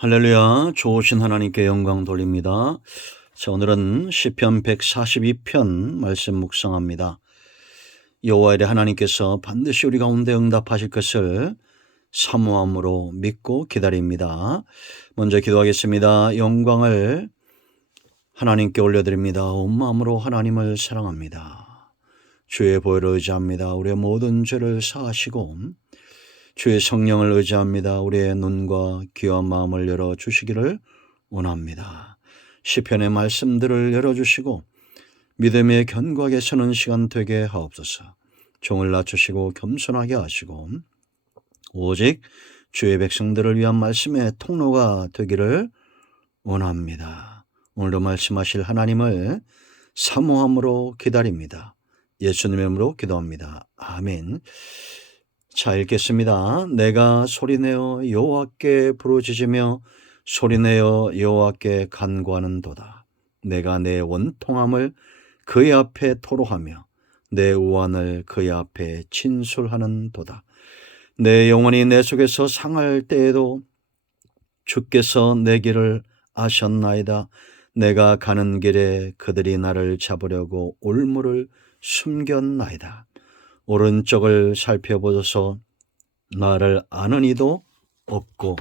할렐루야. 좋으신 하나님께 영광 돌립니다. 자, 오늘은 시편 142편 말씀 묵상합니다. 여호와 이레 하나님께서 반드시 우리 가운데 응답하실 것을 사모함으로 믿고 기다립니다. 먼저 기도하겠습니다. 영광을 하나님께 올려드립니다. 온 마음으로 하나님을 사랑합니다. 주의 보혈을 의지합니다. 우리의 모든 죄를 사하시고 주의 성령을 의지합니다. 우리의 눈과 귀와 마음을 열어주시기를 원합니다. 시편의 말씀들을 열어주시고 믿음의 견고하게 서는 시간 되게 하옵소서. 종을 낮추시고 겸손하게 하시고 오직 주의 백성들을 위한 말씀의 통로가 되기를 원합니다. 오늘도 말씀하실 하나님을 사모함으로 기다립니다. 예수님의 이름으로 기도합니다. 아멘. 자, 읽겠습니다. 내가 소리내어 여호와께 부르짖으며 소리내어 여호와께 간구하는도다. 내가 내 원통함을 그의 앞에 토로하며 내 우환을 그의 앞에 진술하는도다. 내 영혼이 내 속에서 상할 때에도 주께서 내 길을 아셨나이다. 내가 가는 길에 그들이 나를 잡으려고 올무를 숨겼나이다. 오른쪽을 살펴보소서. 나를 아는 이도 없고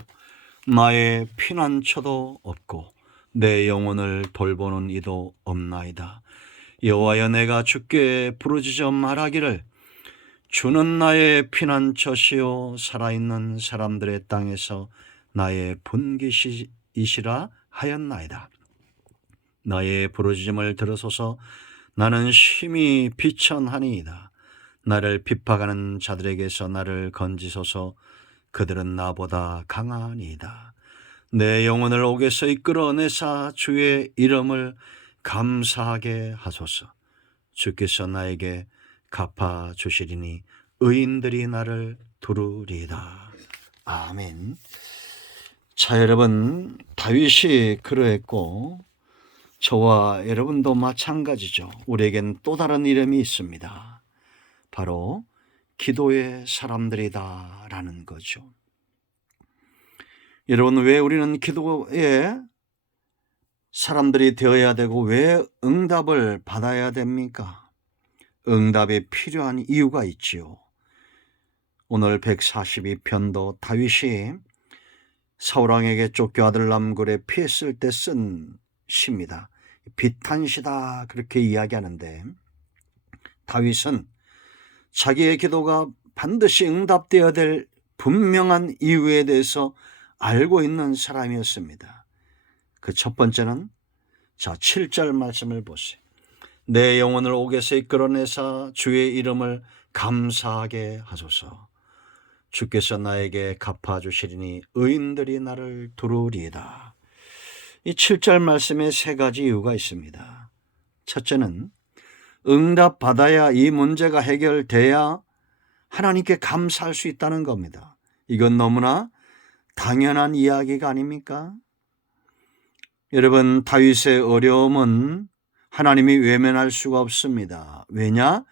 나의 피난처도 없고 내 영혼을 돌보는 이도 없나이다. 여호와여, 내가 주께 부르짖어 말하기를 주는 나의 피난처시요 살아있는 사람들의 땅에서 나의 분깃이시라 하였나이다. 나의 부르짖음을 들으소서. 나는 심히 비천하니이다. 나를 핍박하는 자들에게서 나를 건지소서. 그들은 나보다 강하니이다. 내 영혼을 옥에서 이끌어내사 주의 이름을 감사하게 하소서. 주께서 나에게 갚아주시리니 의인들이 나를 두루리이다. 아멘. 자, 여러분, 다윗이 그러했고 저와 여러분도 마찬가지죠. 우리에겐 또 다른 이름이 있습니다. 바로 기도의 사람들이다라는 거죠. 여러분, 왜 우리는 기도의 사람들이 되어야 되고 왜 응답을 받아야 됩니까? 응답이 필요한 이유가 있지요. 오늘 142편도 다윗이 사울왕에게 쫓겨 아들람굴에 피했을 때 쓴 시입니다. 비탄시다 그렇게 이야기하는데, 다윗은 자기의 기도가 반드시 응답되어야 될 분명한 이유에 대해서 알고 있는 사람이었습니다. 그 첫 번째는 7절 말씀을 보세요. 내 영혼을 옥에서 이끌어내사 주의 이름을 감사하게 하소서. 주께서 나에게 갚아주시리니 의인들이 나를 두루리이다. 이 7절 말씀에 세 가지 이유가 있습니다. 첫째는 응답받아야 이 문제가 해결돼야 하나님께 감사할 수 있다는 겁니다. 이건 너무나 당연한 이야기가 아닙니까? 여러분, 다윗의 어려움은 하나님이 외면할 수가 없습니다. 왜냐?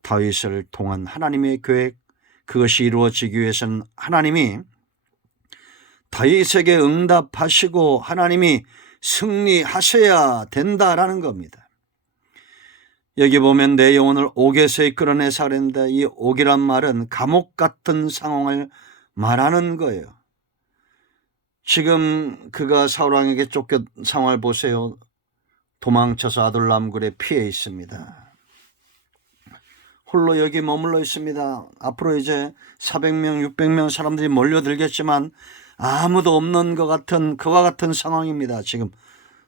다윗을 통한 하나님의 계획, 그것이 이루어지기 위해서는 하나님이 다윗에게 응답하시고 하나님이 승리하셔야 된다라는 겁니다. 여기 보면 내 영혼을 옥에서 이끌어내사 그랬는데, 이 옥이란 말은 감옥 같은 상황을 말하는 거예요. 지금 그가 사울왕에게 쫓겨 상황을 보세요. 도망쳐서 아둘람굴에 피해 있습니다. 홀로 여기 머물러 있습니다. 앞으로 이제 400명, 600명 사람들이 몰려들겠지만 아무도 없는 것 같은 그와 같은 상황입니다. 지금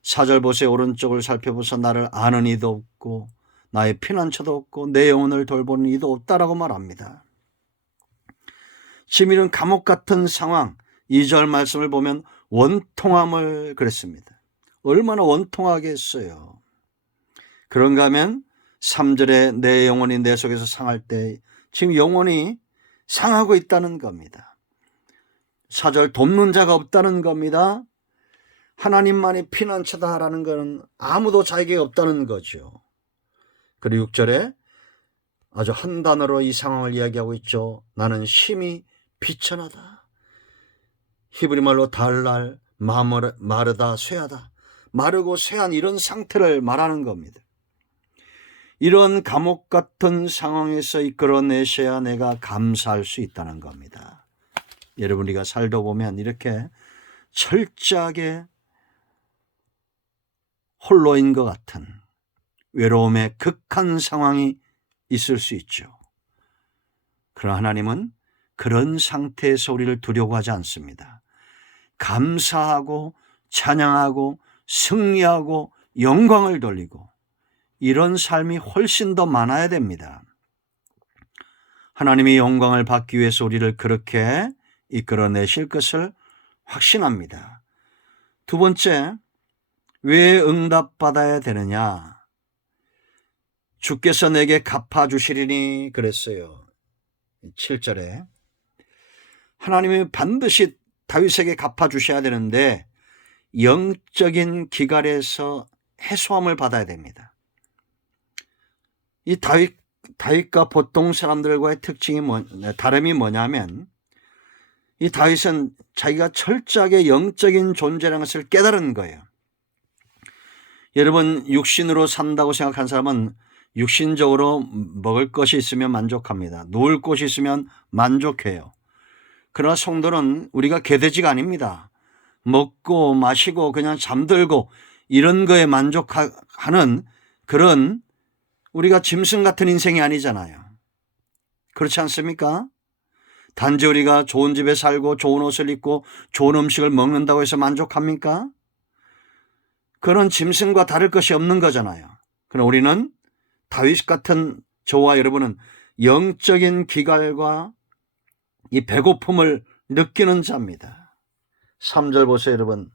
4절 보세요. 오른쪽을 살펴보서 나를 아는 이도 없고 나의 피난처도 없고 내 영혼을 돌보는 이도 없다라고 말합니다. 지금 이런 감옥 같은 상황, 2절 말씀을 보면 원통함을 그랬습니다. 얼마나 원통하겠어요. 그런가 하면 3절에 내 영혼이 내 속에서 상할 때 지금 영혼이 상하고 있다는 겁니다. 4절 돕는 자가 없다는 겁니다. 하나님만이 피난처다라는 것은 아무도 자기가 없다는 거죠. 그리고 6절에 아주 한 단어로 이 상황을 이야기하고 있죠. 나는 심히 비천하다. 히브리 말로 달랄 마르다 쇠하다, 마르고 쇠한 이런 상태를 말하는 겁니다. 이런 감옥 같은 상황에서 이끌어내셔야 내가 감사할 수 있다는 겁니다. 여러분, 우리가 살다 보면 이렇게 철저하게 홀로인 것 같은 외로움의 극한 상황이 있을 수 있죠. 그러나 하나님은 그런 상태에서 우리를 두려고 하지 않습니다. 감사하고 찬양하고 승리하고 영광을 돌리고 이런 삶이 훨씬 더 많아야 됩니다. 하나님의 영광을 받기 위해서 우리를 그렇게 이끌어내실 것을 확신합니다. 두 번째, 왜 응답받아야 되느냐? 주께서 내게 갚아주시리니 그랬어요. 7절에 하나님이 반드시 다윗에게 갚아주셔야 되는데 영적인 기갈에서 해소함을 받아야 됩니다. 이 다윗과 보통 사람들과의 다름이 뭐냐면 이 다윗은 자기가 철저하게 영적인 존재라는 것을 깨달은 거예요. 여러분, 육신으로 산다고 생각한 사람은 육신적으로 먹을 것이 있으면 만족합니다. 누울 곳이 있으면 만족해요. 그러나 성도는 우리가 개돼지가 아닙니다. 먹고 마시고 그냥 잠들고 이런 거에 만족하는 그런 우리가 짐승 같은 인생이 아니잖아요. 그렇지 않습니까? 단지 우리가 좋은 집에 살고 좋은 옷을 입고 좋은 음식을 먹는다고 해서 만족합니까? 그런 짐승과 다를 것이 없는 거잖아요. 그러나 우리는 다윗 같은 저와 여러분은 영적인 기갈과 이 배고픔을 느끼는 자입니다. 3절 보세요, 여러분.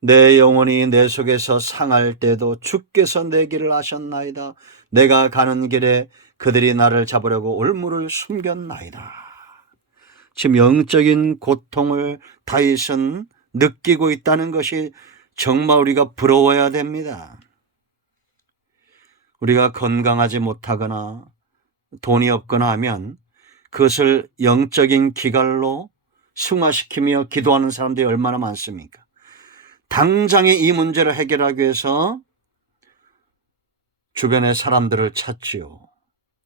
내 영혼이 내 속에서 상할 때도 주께서 내 길을 아셨나이다. 내가 가는 길에 그들이 나를 잡으려고 올무를 숨겼나이다. 지금 영적인 고통을 다윗은 느끼고 있다는 것이 정말 우리가 부러워야 됩니다. 우리가 건강하지 못하거나 돈이 없거나 하면 그것을 영적인 기갈로 승화시키며 기도하는 사람들이 얼마나 많습니까? 당장에 이 문제를 해결하기 위해서 주변의 사람들을 찾지요.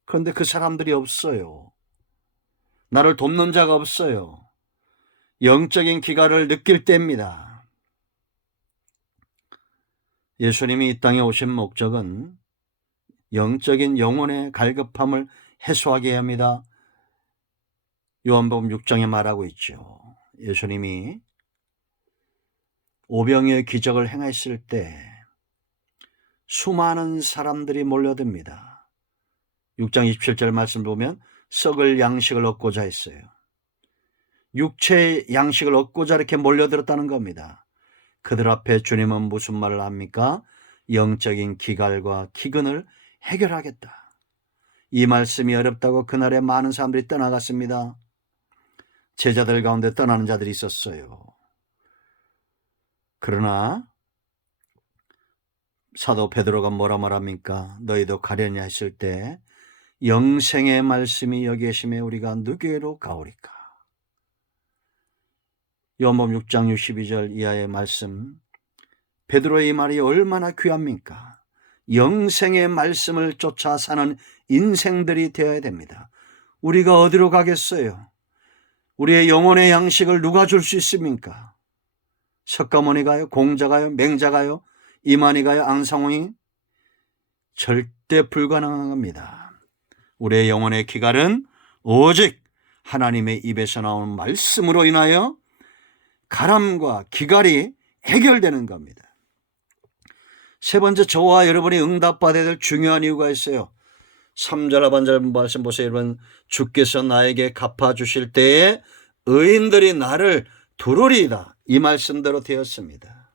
그런데 그 사람들이 없어요. 나를 돕는 자가 없어요. 영적인 기갈을 느낄 때입니다. 예수님이 이 땅에 오신 목적은 영적인 영혼의 갈급함을 해소하게 합니다. 요한복음 6장에 말하고 있죠. 예수님이 오병이의 기적을 행했을 때 수많은 사람들이 몰려듭니다. 6장 27절 말씀 보면 썩을 양식을 얻고자 했어요. 육체의 양식을 얻고자 이렇게 몰려들었다는 겁니다. 그들 앞에 주님은 무슨 말을 합니까? 영적인 기갈과 기근을 해결하겠다. 이 말씀이 어렵다고 그날에 많은 사람들이 떠나갔습니다. 제자들 가운데 떠나는 자들이 있었어요. 그러나 사도 베드로가 뭐라 말합니까? 너희도 가려냐 했을 때 영생의 말씀이 여기 계심에 우리가 누구에로 가오리까? 요한복음 6장 62절 이하의 말씀, 베드로의 이 말이 얼마나 귀합니까? 영생의 말씀을 쫓아 사는 인생들이 되어야 됩니다. 우리가 어디로 가겠어요? 우리의 영혼의 양식을 누가 줄 수 있습니까? 석가모니가요? 공자가요? 맹자가요? 이만희가요? 앙상홍이? 절대 불가능한 겁니다. 우리의 영혼의 기갈은 오직 하나님의 입에서 나오는 말씀으로 인하여 가람과 기갈이 해결되는 겁니다. 세 번째, 저와 여러분이 응답받아야 될 중요한 이유가 있어요. 3절 하반절 말씀 보세요. 여러분, 주께서 나에게 갚아주실 때에 의인들이 나를 두루리이다. 이 말씀대로 되었습니다.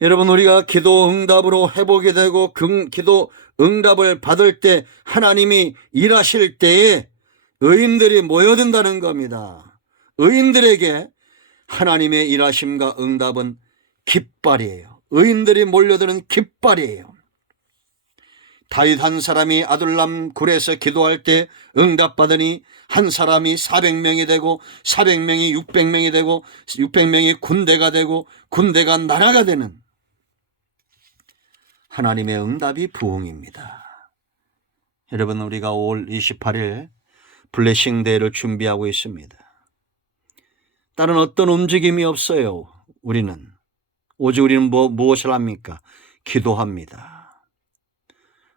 여러분, 우리가 기도 응답으로 회복이 되고 기도 응답을 받을 때 하나님이 일하실 때에 의인들이 모여든다는 겁니다. 의인들에게 하나님의 일하심과 응답은 깃발이에요. 의인들이 몰려드는 깃발이에요. 다윗 한 사람이 아둘람 굴에서 기도할 때 응답받으니 한 사람이 400명이 되고 400명이 600명이 되고 600명이 군대가 되고 군대가 나라가 되는 하나님의 응답이 부흥입니다. 여러분, 우리가 5월 28일 블레싱 데이를 준비하고 있습니다. 다른 어떤 움직임이 없어요. 오직 우리는 무엇을 합니까? 기도합니다.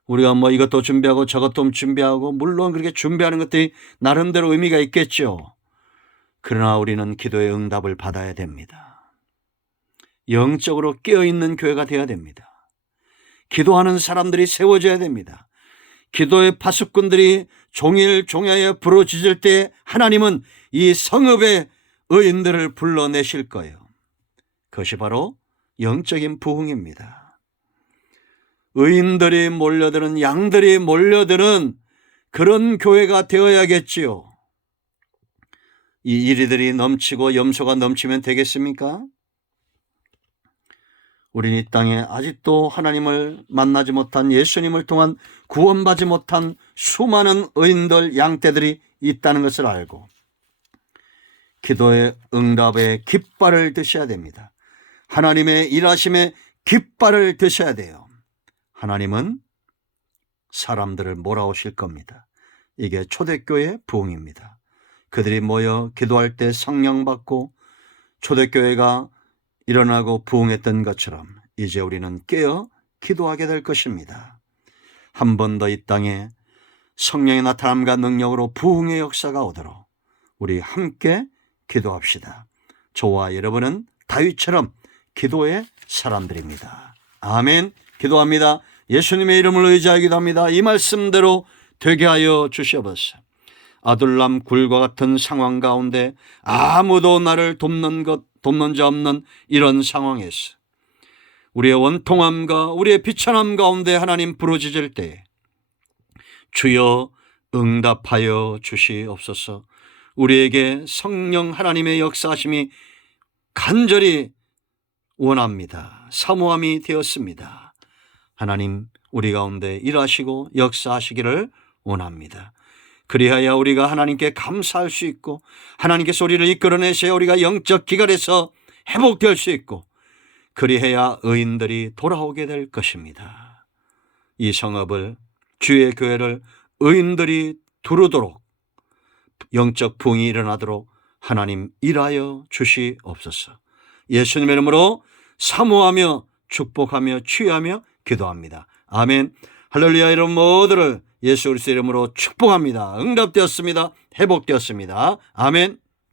우리가 이것도 준비하고 저것도 준비하고, 물론 그렇게 준비하는 것들이 나름대로 의미가 있겠죠. 그러나 우리는 기도의 응답을 받아야 됩니다. 영적으로 깨어있는 교회가 되어야 됩니다. 기도하는 사람들이 세워져야 됩니다. 기도의 파수꾼들이 종일종야에 부르짖을 때 하나님은 이 성읍의 의인들을 불러내실 거예요. 그것이 바로 영적인 부흥입니다. 의인들이 몰려드는, 양들이 몰려드는 그런 교회가 되어야겠지요. 이 이리들이 넘치고 염소가 넘치면 되겠습니까? 우린 이 땅에 아직도 하나님을 만나지 못한, 예수님을 통한 구원받지 못한 수많은 의인들, 양떼들이 있다는 것을 알고 기도의 응답의 깃발을 드셔야 됩니다. 하나님의 일하심의 깃발을 드셔야 돼요. 하나님은 사람들을 몰아오실 겁니다. 이게 초대교회의 부흥입니다. 그들이 모여 기도할 때 성령 받고 초대교회가 일어나고 부흥했던 것처럼 이제 우리는 깨어 기도하게 될 것입니다. 한 번 더 이 땅에 성령의 나타남과 능력으로 부흥의 역사가 오도록 우리 함께 기도합시다. 저와 여러분은 다윗처럼 기도의 사람들입니다. 아멘. 기도합니다. 예수님의 이름을 의지하기도 합니다. 이 말씀대로 되게 하여 주시옵소서. 아둘람 굴과 같은 상황 가운데 아무도 나를 돕는 자 없는 이런 상황에서 우리의 원통함과 우리의 비천함 가운데 하나님 부르짖을 때 주여 응답하여 주시옵소서. 우리에게 성령 하나님의 역사하심이 간절히 원합니다. 사모함이 되었습니다. 하나님, 우리 가운데 일하시고 역사하시기를 원합니다. 그리하여 우리가 하나님께 감사할 수 있고 하나님께서 우리를 이끌어내셔야 우리가 영적 기갈에서 회복될 수 있고 그리해야 의인들이 돌아오게 될 것입니다. 이 성읍을, 주의 교회를 의인들이 두르도록 영적 부흥이 일어나도록 하나님 일하여 주시옵소서. 예수님의 이름으로 사모하며 축복하며 취하며 기도합니다. 아멘. 할렐루야. 이런 모두를 예수 그리스도의 이름으로 축복합니다. 응답되었습니다. 회복되었습니다. 아멘.